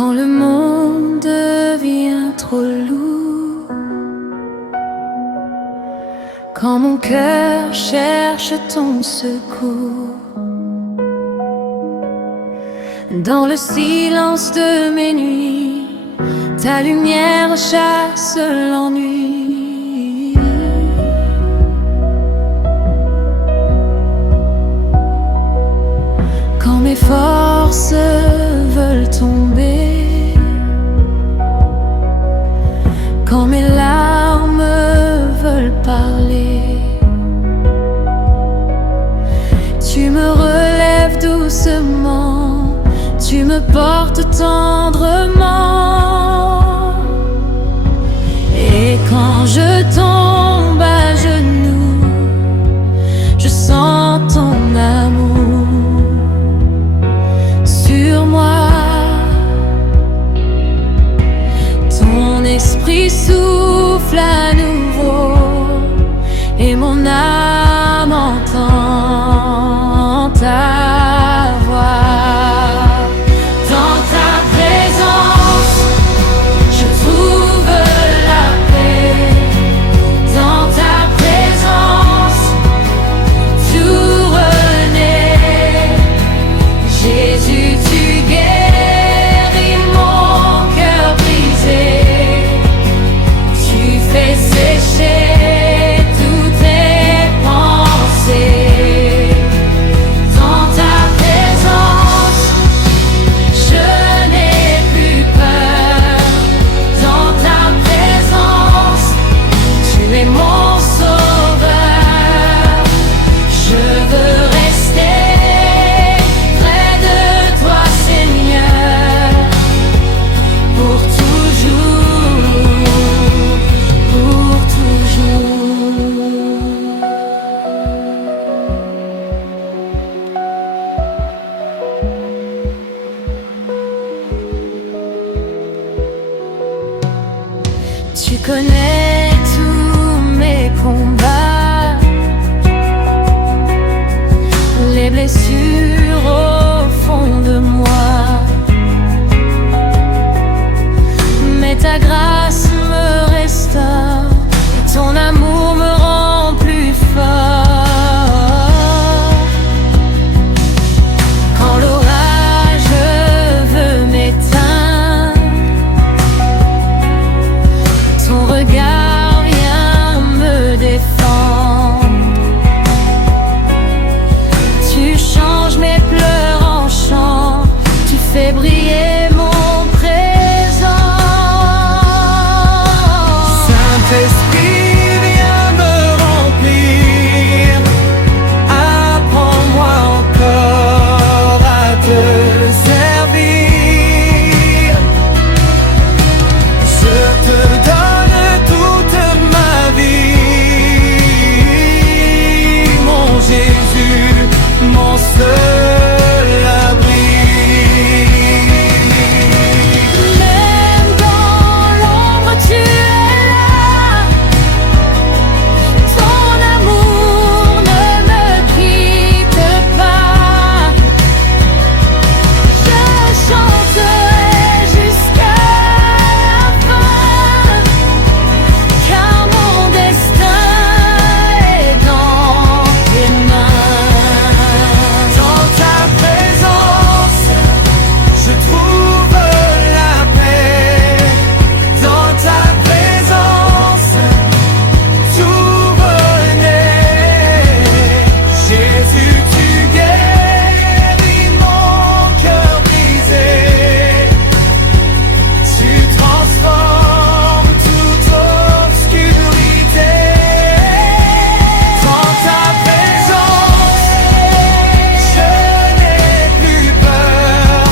Quand le monde devient trop lourd, quand mon cœur cherche ton secours, dans le silence de mes nuits, ta lumière chasse l'ennui. Quand mes forces veulent tomber, quand mes larmes veulent parler, tu me relèves doucement, tu me portes tendrement. Et quand je tombe à genoux, je sens ton amour sur moi. Ton esprit souffle à nouveau et mon âme entend ta voix. Tu connais tous mes combats, les blessures au fond de moi, mais ta grâce me restaure et ton amour me rend plus fort. Quand l'orage veut m'éteindre, ton regard vient me défendre. Tu changes mes pleurs en chants, tu fais briller mon présent. Saint-Esprit, viens me remplir, apprends-moi encore à te servir. Je te donne toute ma vie, mon Jésus, mon seul abri. Même dans l'ombre tu es là, ton amour ne me quitte pas. Je chanterai jusqu'à la fin, car mon destin est dans tes mains. Dans ta présence, je trouve la paix. Dans ta présence, tout renaît. Jésus, tu guéris mon cœur brisé. Tu transformes toute obscurité. Dans ta présence, je n'ai plus peur.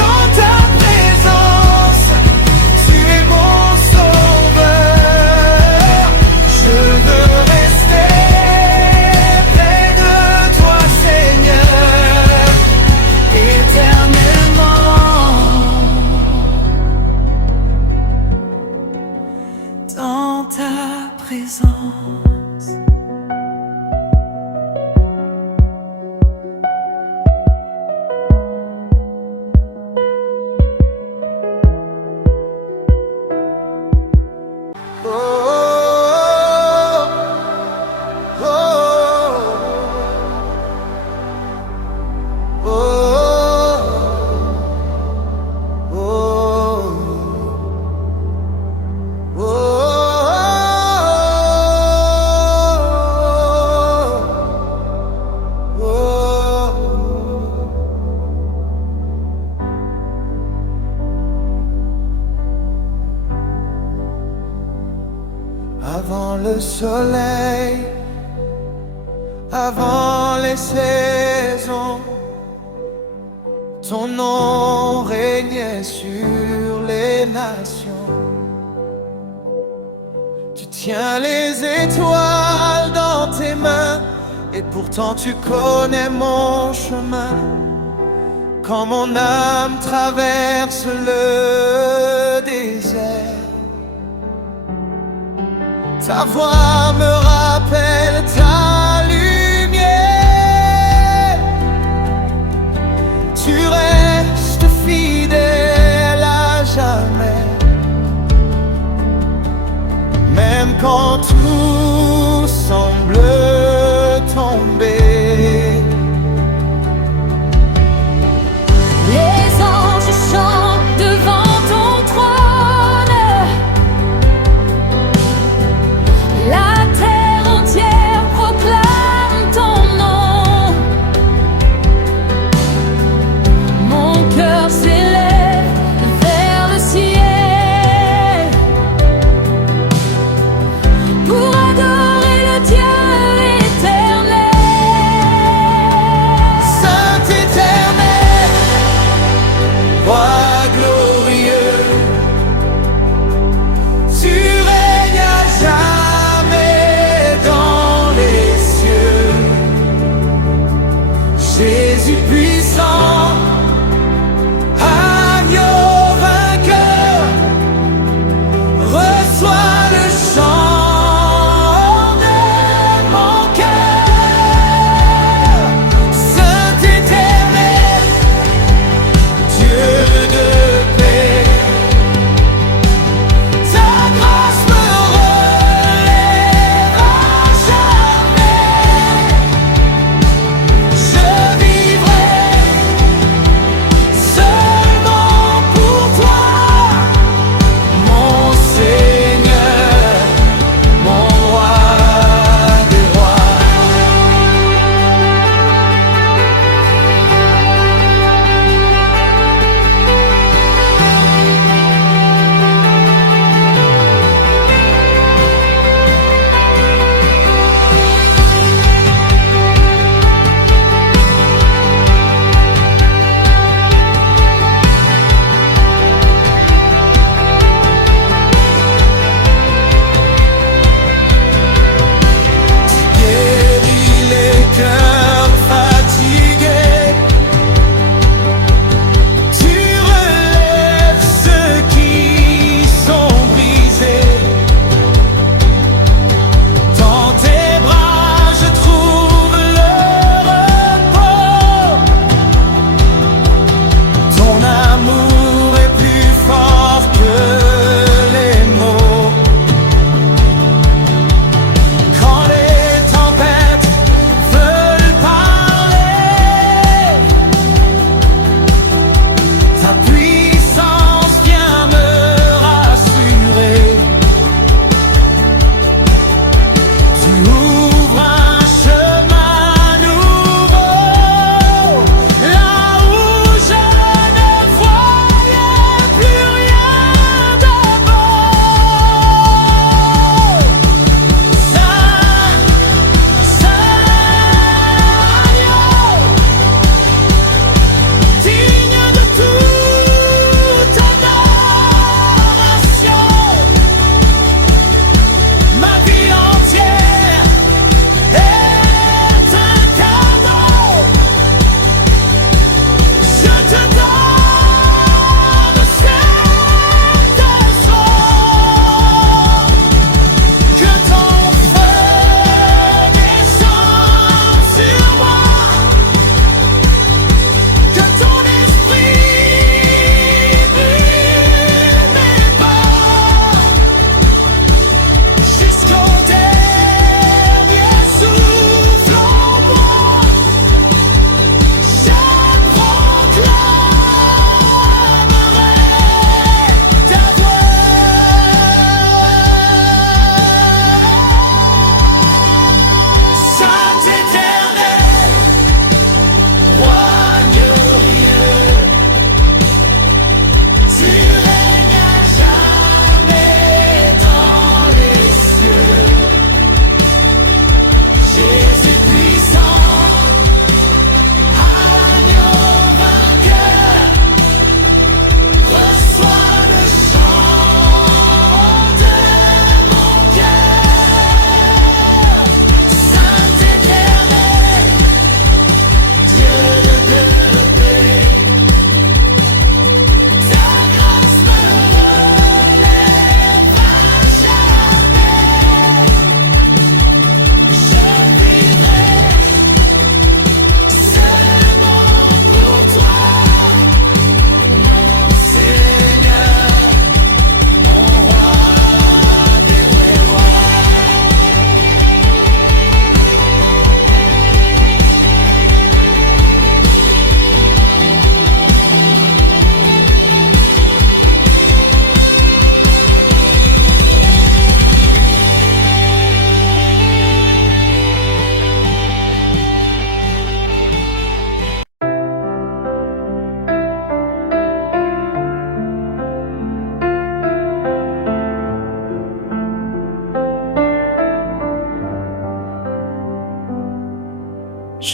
Dans ta présence, tu es mon sauveur. Je veux rester près de toi, Seigneur, éternellement. Dans ta présence. avant le soleil, avant les saisons. Ton nom régnait sur les nations. Tu tiens les étoiles dans tes mains, et pourtant tu connais mon chemin. Quand mon âme traverse le désert, ta voix me rappelle ta lumière. Tu restes fidèle à jamais, même quand tout semble tomber. Les anges chantent devant ton trône, la terre entière proclame ton nom. Mon cœur s'élève vers le ciel pour adorer le Dieu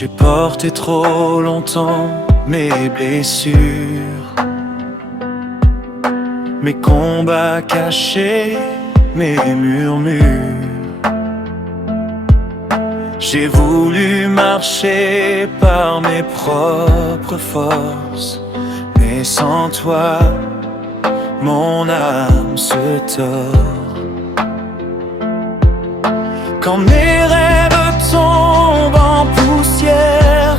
J'ai porté trop longtemps mes blessures, mes combats cachés, mes murmures. J'ai voulu marcher par mes propres forces, mais sans toi, mon âme se tord. Quand mes rêves tombent en poussière,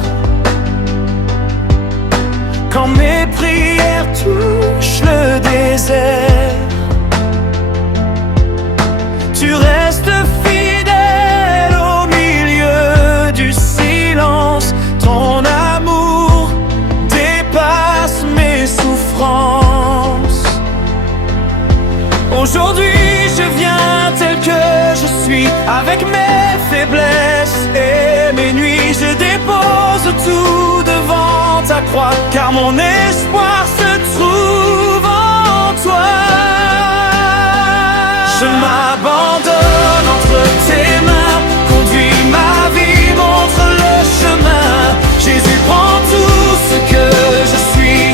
quand mes prières touchent le désert, tu restes fidèle au milieu du silence. Ton amour dépasse mes souffrances. Aujourd'hui je viens tel que je suis, avec mes faiblesses et mes nuits. Je dépose tout devant ta croix, car mon espoir se trouve en toi. Je m'abandonne entre tes mains, conduis ma vie, montre le chemin. Jésus, prends tout ce que je suis,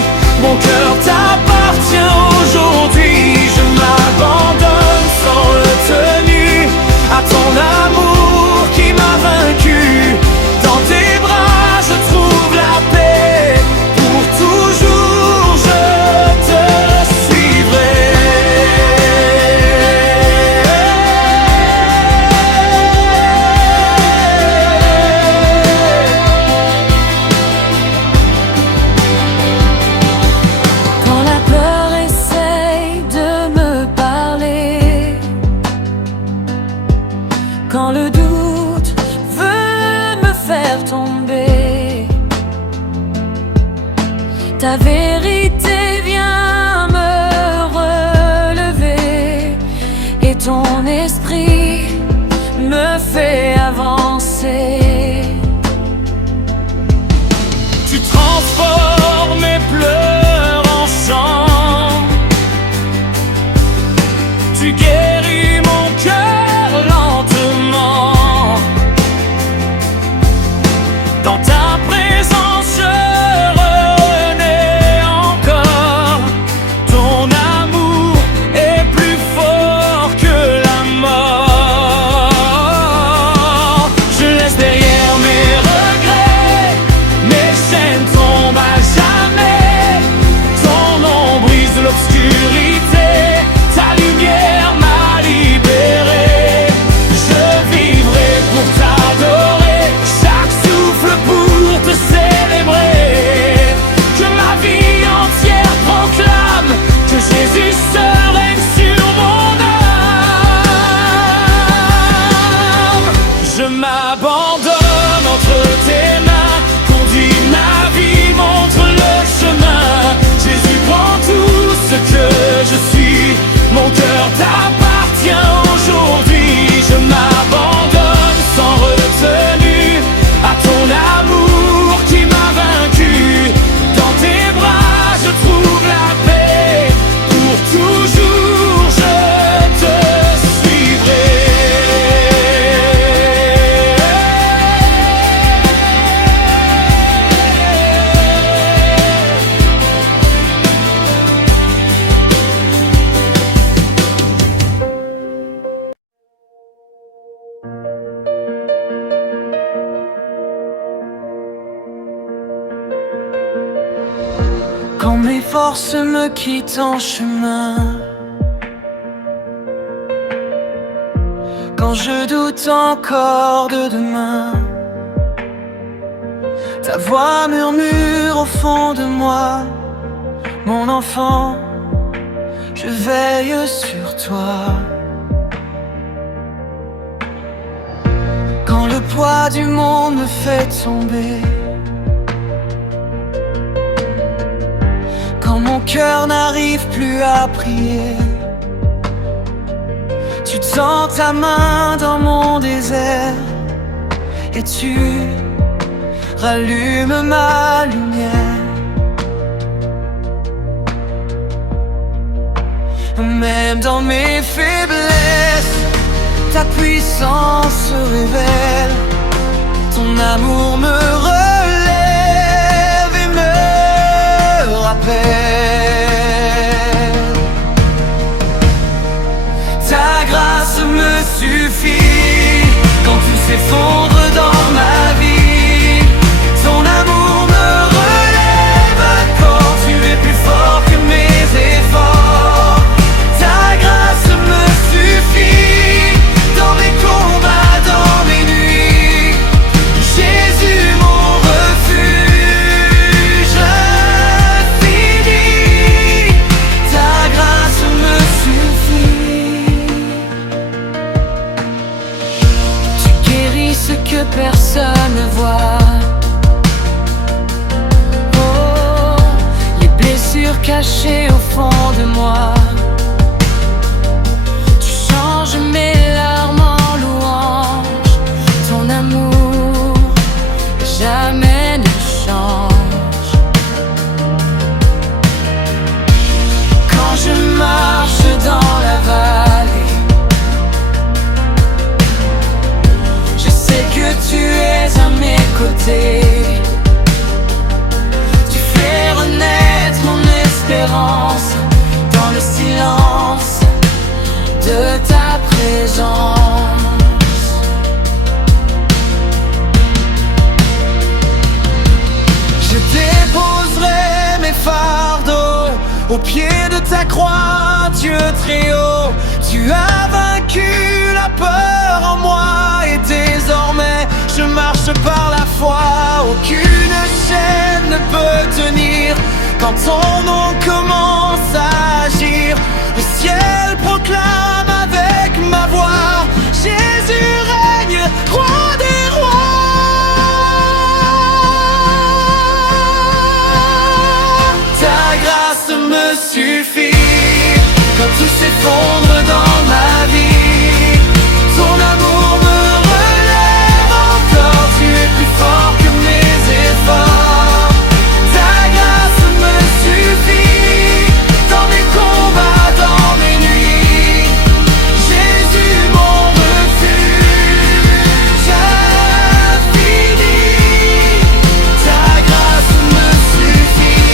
mon cœur t'appartient aujourd'hui. Je m'abandonne sans retenue à ton amour qui m'a vaincu. Dans tes bras je trouve la paix, pour toujours je te suivrai. Quand la peur essaye de me parler, quand le doute veut me faire tomber, ta vérité vient me relever, et ton esprit me fait avancer. Tu transformes mes pleurs en chants, tu guéris mon cœur lentement. Dans ta présence je renais encore. Ton amour est plus fort que la mort. Je laisse derrière mes regrets, mes chaînes tombent à jamais. Ton nom brise l'obscurité, ta lumière m'a libéré. Je vivrai pour t'adorer, chaque souffle pour te célébrer. Que ma vie entière proclame que Jésus seul règne sur mon âme. Je m'abandonne entre tes mains, conduis ma vie, montre le chemin. Jésus, prends tout ce que je suis, mon cœur t'appartient aujourd'hui. Je m'abandonne sans retenue à ton amour qui m'a vaincu. Dans tes bras je trouve la paix, pour toujours je te suivrai. Quand mes forces me quittent en chemin, quand je doute encore de demain, ta voix murmure au fond de moi: mon enfant, je veille sur toi. Quand le poids du monde me fait tomber, quand mon cœur n'arrive plus à prier, tu tends ta main dans mon désert et tu rallumes ma lumière. Même dans mes faiblesses, ta puissance se révèle. Ton amour me relève et me rappelle. Ta grâce me suffit quand tout s'effondre dans ma vie. Ton amour me relève quand tu es plus fort que mes efforts. Ta grâce me suffit dans mes combats, dans mes nuits. Jésus mon refuge fini. Ta grâce me suffit. Tu guéris ce que personne ne voit. Oh, les blessures cachées au fond de moi. Tu changes mes larmes en louange. Ton amour jamais ne change. Quand je marche dans la vallée, je sais que tu es à mes côtés. Tu fais renaître mon espérance dans le silence de ta présence. Je déposerai mes fardeaux au pied de ta croix, Dieu très haut. Tu as vaincu la peur en moi et désormais je marche par la foi. Aucune chaîne ne peut tenir quand ton nom commence à agir. Le ciel proclame avec ma voix: Jésus règne, roi des rois. Ta grâce me suffit quand tout s'effondre dans ma vie. Ton amour me relève encore, tu es plus fort que mes efforts. Ta grâce me suffit dans mes combats, dans mes nuits. Jésus mon refuge fini. Ta grâce me suffit.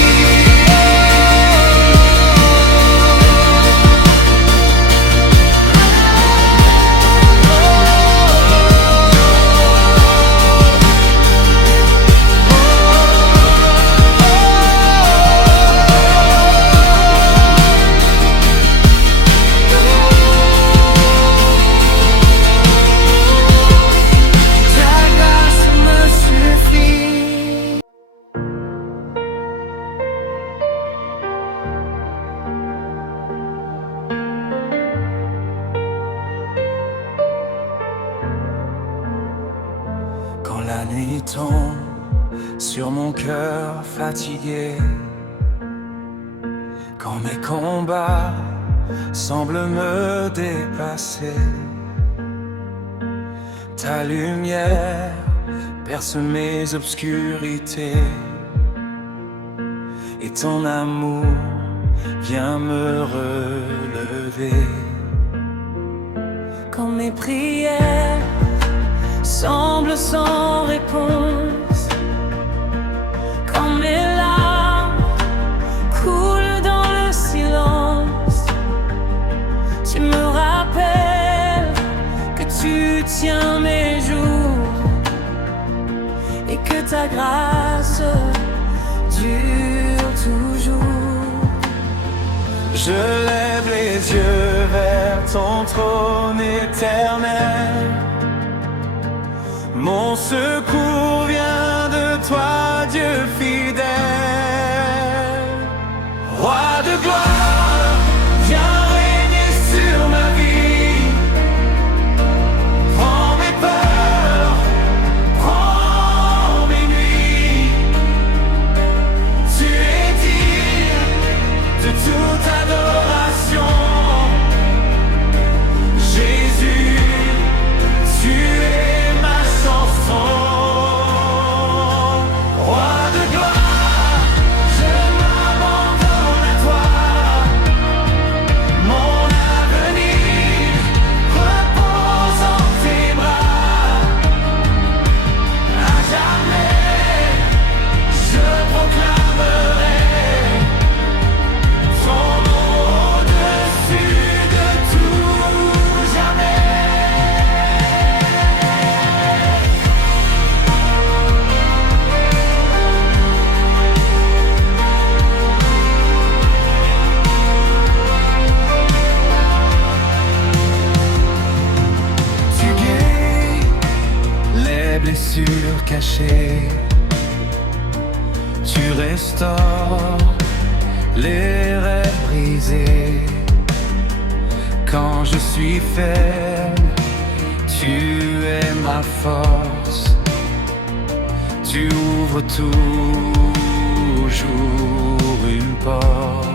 Ta grâce me suffit. Quand la nuit tombe sur mon cœur fatigué, quand mes combats semblent me dépasser, ta lumière perce mes obscurités et ton amour vient me relever. Quand mes prières semblent sans réponse, quand mes larmes coulent dans le silence, tu me rappelles que tu tiens mes jours et que ta grâce dure toujours. Je lève les yeux vers ton trône éternel. Mon secours vient de toi, Dieu fidèle. Roi de gloire, viens régner sur ma vie. Prends mes peurs, prends mes nuits. Tu es digne de toute adoration. Jésus, tu es ma chanson. Roi de gloire, je m'abandonne à toi. Mon avenir repose en tes bras. restaures les rêves brisés. Quand je suis faible, tu es ma force. Tu ouvres toujours une porte.